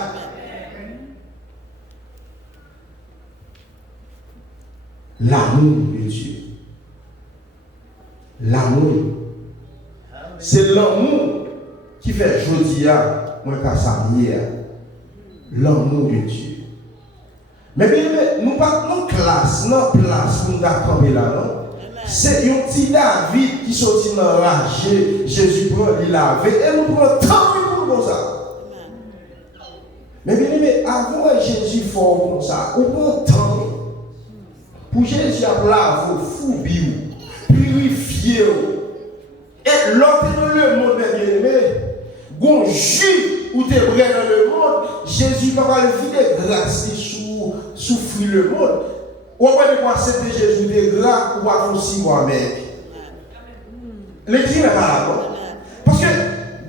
L'amour de Dieu. L'amour. C'est l'amour qui fait Jodia, moi, qu'à sa hier. L'amour de Dieu. Mais bien, nous ne pas dans classe, dans place pour nous camper là, non? C'est un petit David qui sortit dans la rage. Jésus prend, il lave et nous prenons tant pour ça. Mais bien, avant Jésus fort comme ça, on prend temps. Pour Jésus à laver, fouiller, purifier. Et l'autre dans le monde, bien aimé, bon jus ou t'es vrai dans le monde, Jésus va pas le vider grâce souffrir le monde. Ou pas de quoi c'était Jésus de grâce ou pas aussi moi-même. L'église n'est pas là. Parce que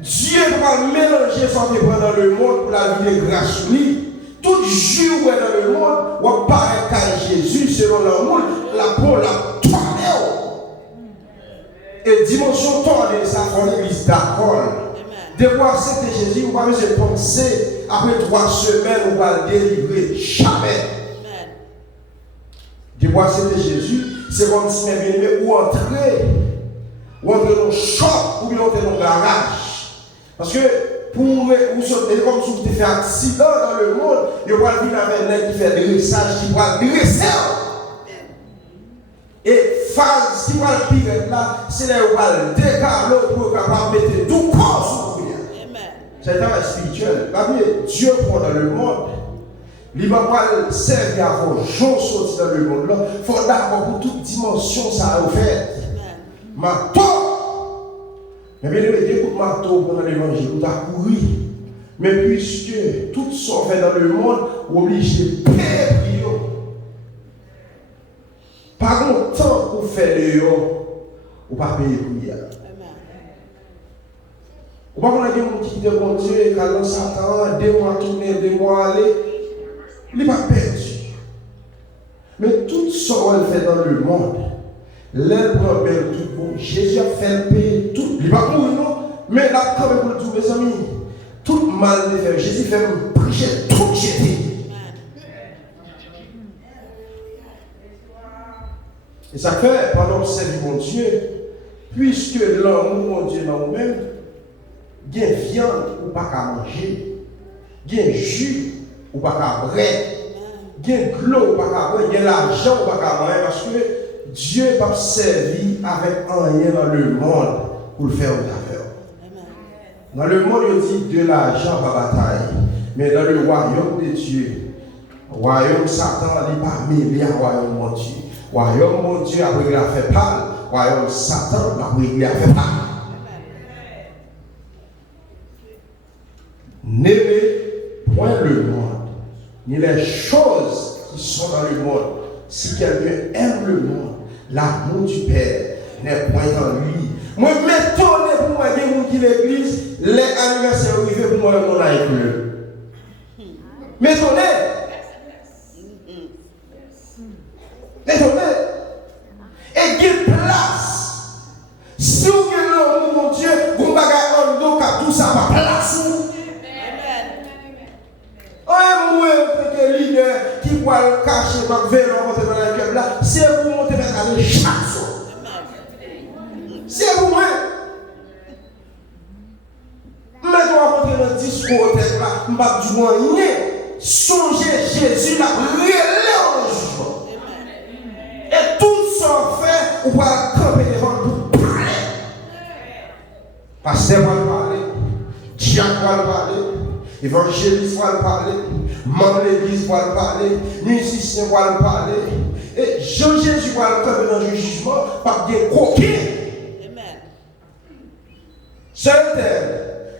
Dieu ne peut pas mélanger son départ dans le monde pour la vie de grâce sur lui. Tout jus ou est dans le monde, ou pas un Jésus selon l'amour, la peau, la toile. Et dimension tordée, ça prend l'église d'accord. De voir c'était Jésus, vous ne pouvez pas penser, après 3 semaines, on va le délivrer. Jamais. De voir c'était Jésus, c'est comme si bien aimé ou entrer dans le shop ou bien entrer dans le garage. Parce que ou sauter comme si vous avez fait un accident dans le monde, et vous allez venir avec un nègre qui fait des dressage, qui va dresser. Et phase qui va le pire là, c'est là où on va le décaler pour capable mettre tout corps sur vous. C'est un travail spirituel. Dieu prend dans le monde. Il va pas servir à vos gens sortis dans le monde. Il faut d'abord pour toute dimension ça a fait. Marteau. Mais bien aimé, écoute marteau pendant l'évangile, vous avez couru. Mais puisque tout ce qu'on fait dans le monde, vous obligez de payer. Par contre, tant pour faire de vous ne pas payer pour y aller. Vous ne pouvez pas dire qui te bon Dieu, quand Satan, 2 mois tourner, 2 mois aller, il n'est pas perdu. Mais tout ce qu'on fait dans le monde, l'aide prend bien tout bon. Jésus a fait payer tout. Il n'est pas pour non, mais là, quand même pour tous mes amis, tout mal de faire. Jésus fait prêcher tout jeter. Et ça fait, pendant que c'est mon Dieu, puisque l'amour, mon Dieu, dans nous-mêmes, il y a viande ou pas qu'à manger, il y a jus ou pas qu'à boire, il y a de l'eau ou pas qu'à boire, il y a l'argent ou pas qu'à manger, parce que Dieu n'a pas servi avec rien dans le monde pour le faire au travers. Dans le monde, il dit de l'argent par bataille, mais dans le royaume de Dieu, le royaume Satan n'est pas mêlé au royaume mon Dieu. Royaume mon Dieu a réglé à faire pâle, royaume Satan a réglé à faire pâle. N'aimez point le monde, ni les choses qui sont dans le monde. Si quelqu'un aime le monde, l'amour du Père n'est point en lui. Moi, m'étonne pour moi, des gens qui l'église, les anniversaires arrivés pour moi, on a école. M'étonne. Et quelle place. Si vous avez l'amour, mon Dieu, vous bagarrez en dos, car tout ça va place. Moi, que leader qui va cacher votre vélo monter dans la cœur là, c'est vous monter dans la chasse. C'est vous, mettons monter dans le discours là, je ne vais pas dire rien. Songez Jésus là, relève. Et tout ça fait, on va camper devant pour parler. Pasteur va parler, diacre va parler, évangéliste va parler, membre de l'église va parler, musicien va parler. Et Jésus va camper dans le jugement par des coquins. Seul tel,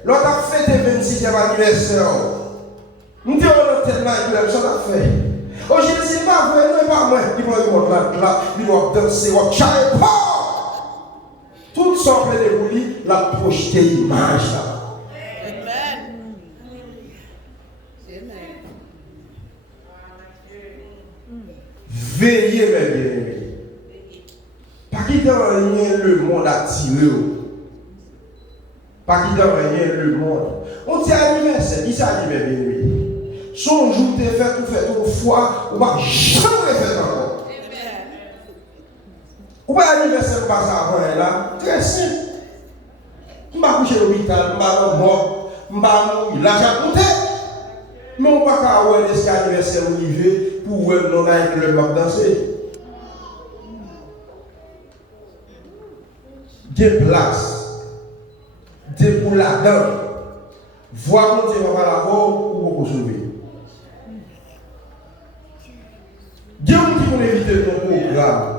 l'autre a fêté le 26e anniversaire. Nous avons notre là, il a fait. Oh Jésus, pas vrai, non, pas moi. Il va là, il va danser, il va chanter. Tout ça plein de boulis, la projeté image là. Amen. Veillez, mes bien-aimés. Pas qu'il y ait le monde attiré. Pas qu'il y ait le monde. On dit anniversaire, qui s'anniversaire, mes bien-aimés. Son jour te fait tout fois, on va jamais faire encore. Ou pas l'anniversaire passe avant là, très simple. Je vais coucher à l'hôpital, je vais mort, je vais mourir, l'argent compté. Mais on ne va pas avoir des anniversaires arrivé pour nous avec le map danser. Des places, des pour la dame. Voir mon Dieu va la voir pour vous sauver. Dieu qui vont éviter ton programme.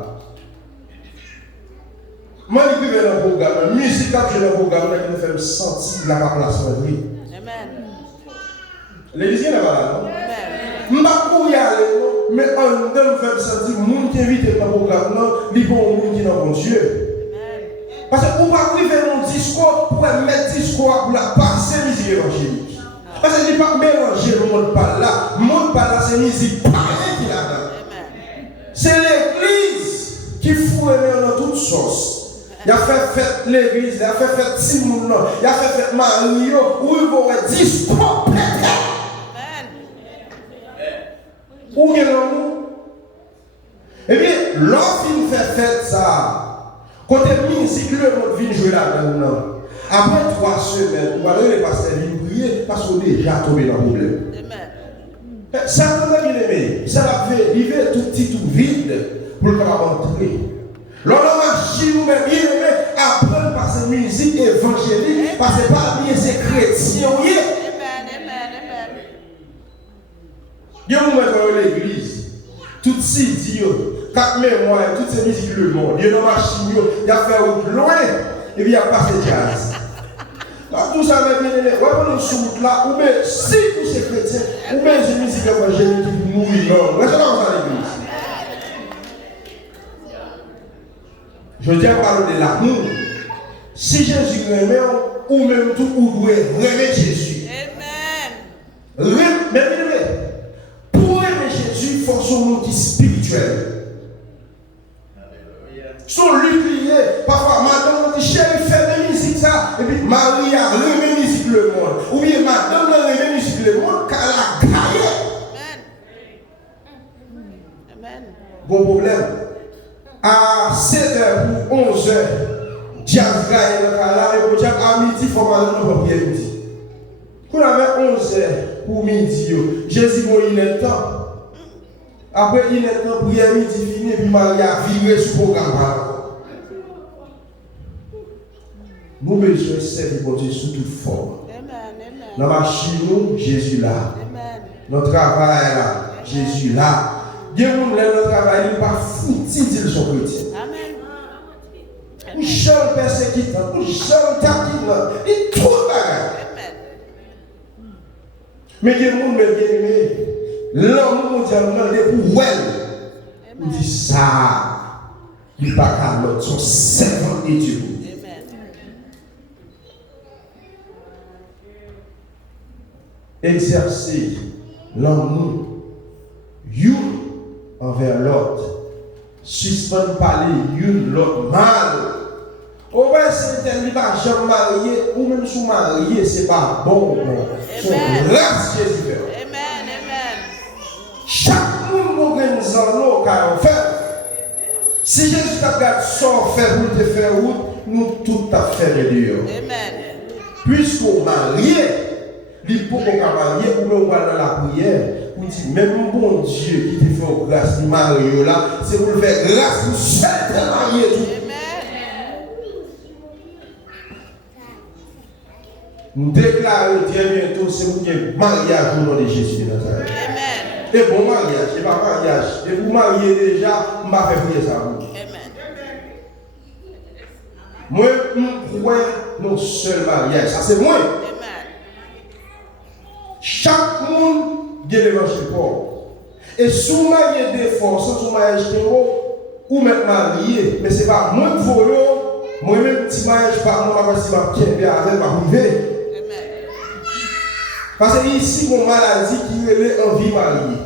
Moi, je vais dans le programme. La musique que j'ai dans le programme, qui me fait me sentir la place de lui. L'église n'est pas là. Je ne vais pas y aller, mais on me fait me sentir que les gens qui invitent dans le programme, ils vont qui dans mon Dieu. Parce qu'on ne va pas arriver dans mon discours pour mettre discours pour la passer musique évangélique. Parce que je ne dis pas mélanger le monde par là. Le monde par là, c'est musique pareille qui est là-dedans. C'est l'église qui fout dans toute sauce. Il a fait fête l'église, il a fait fête Simon, il a fait fête Mario, où il va avoir discours pété. Où est l'amour? Eh bien, lorsqu'il fait fête ça, quand il musique, le monde vient jouer là-dedans. Après 3 semaines, on va aller passer une prier parce qu'on est déjà tombé dans le problème. Amen. Ça, on a bien aimé. Ça va faire vivre tout petit, tout vide pour le capable entrer. L'on a marché nous-mêmes bien aimé, apprendre par cette musique évangélique, parce que pas bien c'est chrétien. Oui. Amen. Il y a un moment dans l'église, tout si dit, 4 mémoires, toutes ces musiques le monde, il y a une machine, il y a fait loin, et puis il y a passé jazz. Donc tout ça va bien aimé, ouais, on sous là, ou bien si tous ces chrétiens, ou bien ces musiques évangéliques qui mouillent, non, restez là dans l'église. Je dis à parler de l'amour. Si Jésus aimait, ou même tout, ou doit aimer Jésus. Amen. Mais pour aimer Jésus, il faut son monde qui est spirituel. Son lutte, parfois, madame dit chérie, fait de musique ça, et puis Marie a remis musique le monde. Ou bien madame a remis musique le monde, car elle a gagné. Amen. Bon problème. À 7h pour 11h, Diaz gagne le cas là, et pour Diaz à midi, il faut pas nous prier midi. Quand on avait 11h pour midi, Jésus il est temps. Après, il est temps pour prier midi fini, et puis Marie a viré sur le programme. Nous besoin de servir Dieu sous toute forme. Dans la machine, Jésus là. Notre travail là, Jésus là. Dieu nous lève notre travail, il n'est pas foutu de son chrétien. Ou chante persécutant, ou chante taquinant, il tout bagage. Mais Dieu nous bien aimé, l'homme mondialement est pour elle. Il dit ça, il n'est pas qu'à l'autre, son servant de Dieu. Exercer l'amour, envers l'autre. Suspendre parler l'autre mal. Au moins, c'est un pas jamais marié, ou même sous marié, c'est pas bon. Son grâce Jésus. Amen. Chaque monde organise nous car on fait. Si Jésus t'a gardé son fait pour te faire route, nous tout à fait de Dieu. Amen. Puisqu'on marié, il faut qu'on marié ou on va dans la prière. Pour dire, même bon Dieu qui te fait grâce, marié là, c'est pour le faire grâce pour seul te marier. Nous déclarons très bientôt, c'est pour le mariage au nom de Jésus de Nazareth. Amen. Et bon mariage, c'est pas mariage. Et vous mariez déjà, je vais faire prier ça. Amen. Moi, je crois non seul mariage. Ça, c'est moi. Amen. Chaque monde a l'évangile pour. Et si vous mariez des forces, si vous mariez des ou même marié, mais ce n'est pas moi qui vole, moi-même, si je mariage pas, moi, je vais bien avec ma privée. Parce que ici, mon maladie qui est en vie mariée.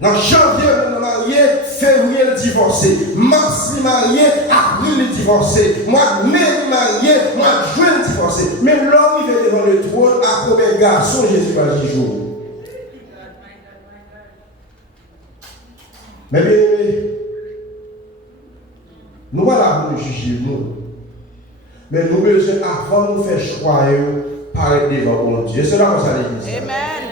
Dans janvier, on est marié, février, le divorcé. Mars, le marié, avril, le divorcé. Mois de mai, le marié, mois de juin, le divorcé. Mais l'homme, il est devant le trône, à combien garçon Jésus va dire jour. Mais bien, nous voilà pour nous juger, nous. Mais nous besoin, avant de nous faire choix, paraître devant mon Dieu. C'est là qu'on s'en dit. Amen.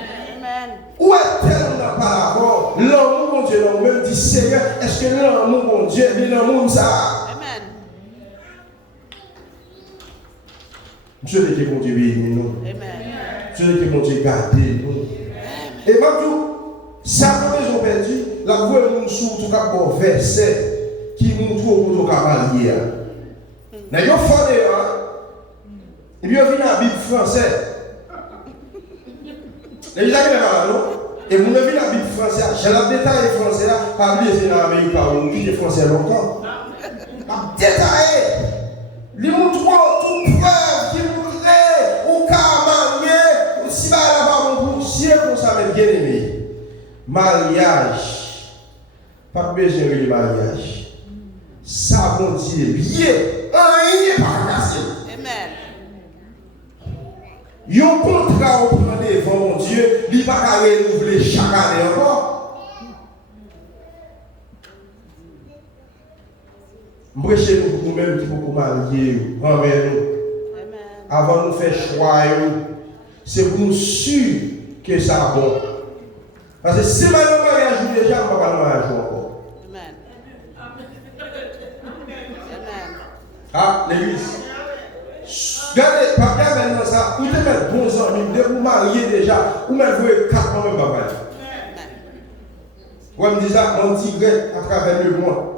Où est-elle dans par rapport l'amour mon Dieu, l'amour dit Seigneur, est-ce que l'amour mon Dieu est l'amour ça? Amen. Dieu est que mon Dieu bénit nous. Amen. Dieu est que mon Dieu garde nous. Et maintenant, ça nous raison perdu, la voix nous sous tout cas bon verset qui nous trouve pour tout cavalier. N'a yo fondé et puis on vient la Bible française. Les gens qui sont et vous avez la Bible française, j'ai le détail français là, pas oublier c'est dans l'Amérique, on dit français longtemps. Détaillé, les montrent tout preuve, qui montrent, ou carrément, si va là-bas, on peut chier pour ça, mais bien aimé. Mariage, pas besoin de mariage. Ça, bon Dieu, lié, rien pas cassé. Amen. Yon contrat au prend devant mon Dieu, il ne va pas renouveler chaque année encore. Prêchez nous pour nous-mêmes qui pouvons marier, grand-mère nous. avant de faire choix, c'est pour nous sûr que ça va bon. Parce que si ma mariage joue déjà, on ne va pas le mariage encore. Amen. Ah, l'église. Regardez, papa, maintenant ça, vous devez mettre bons amis, vous mariez déjà, vous mettez 4 mois même papa. Vous me dites ça, on tigre à travers le mois.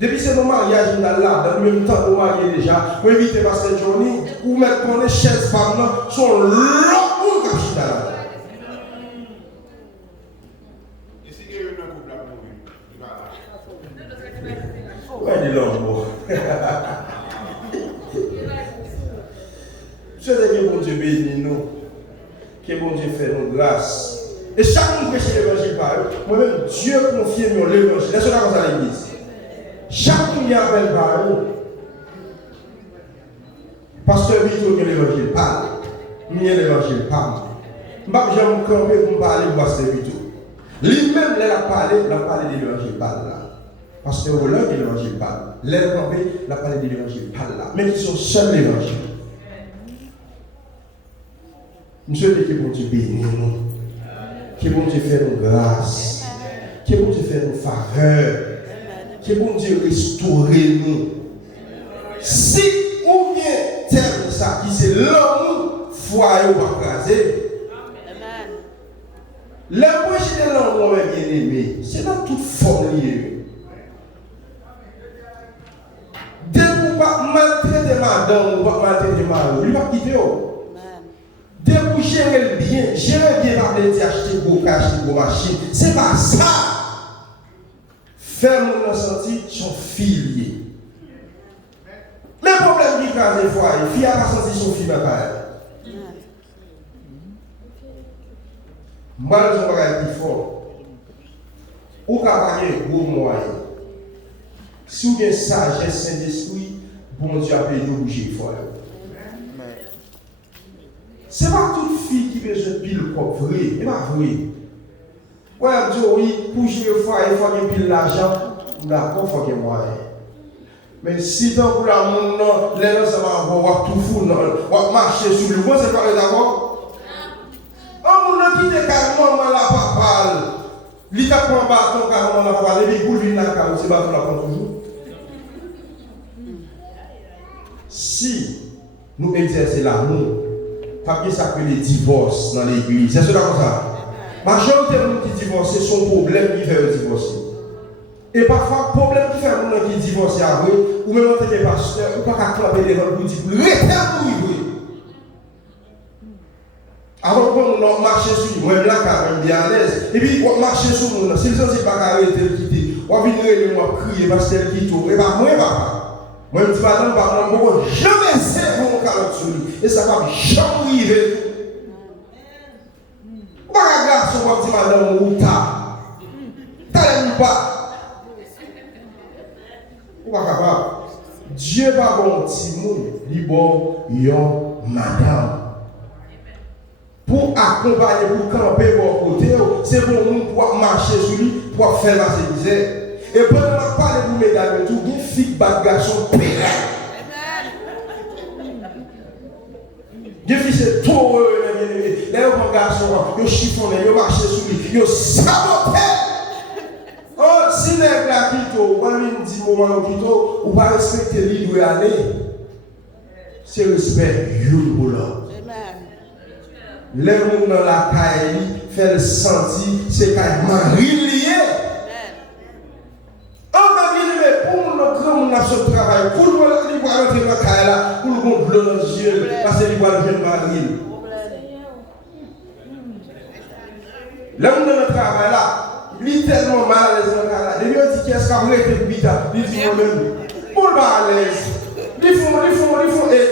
Depuis ce mariage, on a là, dans le même temps, vous mariez déjà, vous invitez Pasteur Johnny, vous mettez pour les chaises femmes, sont longs pour le capital. Ouais, il est long, bon. Je sais que bon Dieu bénit nous, que bon Dieu fait nous grâce. Et chaque monde prêche l'évangile par eux. Moi-même, Dieu confie l'évangile. Laissez-nous comme ça à l'église. Chaque monde y appelle par eux. Pasteur Vito, que l'évangile parle. Mien l'évangile parle. Je ne vais jamais camper pour parler de Pasteur Vito. Lui-même, il a parlé de l'évangile parle là. Pasteur Roland, que l'évangile parle. Il a campé, il a parlé de l'évangile parle là. Mais qui sont seuls l'évangile. Monsieur, que bon Dieu bénit nous. Que bon Dieu fait nous grâce. Que bon Dieu fait nous faveur. Que bon Dieu restaure nous. Si ou bien terme ça, qui c'est l'amour, foyer ou pas craser. L'approche de l'amour bien aimé, c'est dans toute forme liée. Dès que vous pas maltraiter madame ou pas maltraiter madame, il va quitter. Dès que vous gérez bien par les acheter pour acheter pour machine, c'est pas ça. Faire mon ressenti son filier. Le problème qui crase les foyers, il n'y a pas senti son fil à elle. Moi, je vais faire plus fort. Ou qu'à gagner un gros moyen. Si vous avez sagesse, Saint-Esprit, bon Dieu a payé de bouger le foyer. Ce n'est pas toute fille qui veut se pile comme vrai. Ce n'est pas vrai. Ouais, Dieu, oui, pour gérer le foyer, il faut qu'il y ait pile l'argent. D'accord, il faut qu'il y ait moyen. Mais si tant pour la monde, les gens ça va tout fou, on va marcher sur le bon, c'est pas d'accord? On a quitté carrément la papale. L'État prend un bâton carrément la papale, et puis pour venir dans la carreau, c'est bâton la prend toujours. Si nous exerçons l'amour, pas que ça que les divorces dans l'église. C'est cela comme ça. La majorité de gens qui divorcent, c'est son problème qui fait divorcer. Et parfois, le problème qui fait un monde qui divorce après, ou même en tant que pasteur, ou pas qu'à clapper les gens pour dire, répète-vous. Avant qu'on marche sur lui, moi, là, quand même bien à l'aise. Et puis, on marche sur nous, si le sens n'est pas arrêté de quitter, on va venir moi crier parce qu'elle quitte, et pas moi, papa. Moi, je dis, madame, pardon, je ne vais jamais faire mon calotte sur lui. Et ça va jamais arriver. Pas un garçon, on va dire, madame, où t'as pas. Ou pas capable. Dieu va bon petit monde, il bon yon madame. Pour accompagner, pour camper pour côté, c'est pour nous pour marcher sur lui, pour faire la misère. Et pendant que parler pour mesdames et tout, il y a une fille garçon pérenne. Il y a une fille c'est trop les garçons, ils chiffonné, ils marché sur lui, ils saboté. Oh, si les gars qui t'ont, on lui dit moment qui t'ont, ou pas respecter lui, doit aller. C'est respect, you pour l'homme. Les gens dans la caille, fait le sentir, c'est carrément lié. On va dire, mais pour le grand monde a ce travail, pour le monde qui va rentrer dans la caille là, pour le monde bleu dans les yeux, parce qu'il va le jeune mari. Les gens dans le travail là, lui tellement mal à l'aise dans le travail là, et lui on dit qu'est-ce qu'on a été bita, il dit moi-même, pour le mal à l'aise, ils font 8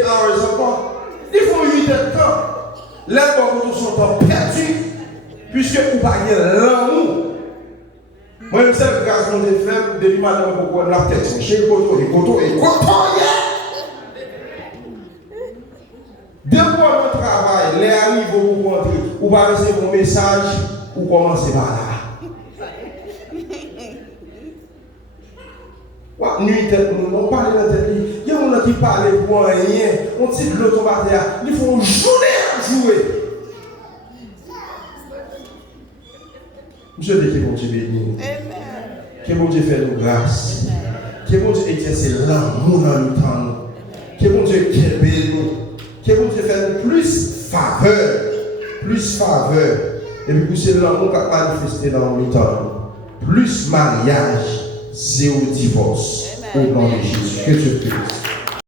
heures encore, ils font 8 heures de temps. Les gens sont perdus, puisque vous parlez l'amour. Moi, je sais que grâce à mon frère, depuis maintenant, pourquoi la tête, chez Koto et Koto et Koto. Deux fois le travail, les arrivent vous rentrer, ou va recevoir mon message, ou commencer par là. nuit tête nous, on parle dans tête lui. Il y a des gens qui parlent pour rien. On dit de l'autre côté, il faut journée à jouer. Je dis que bon Dieu bénit. Que bon Dieu fait nous grâce. Que bon Dieu exerce l'amour dans le temps. Que bon Dieu kebe nous. Que bon Dieu fait nous plus faveur. Plus faveur. Et puis c'est l'amour qui a manifesté dans le temps. Plus mariage, zéro divorce. Au nom de Jésus. Que Dieu bénisse.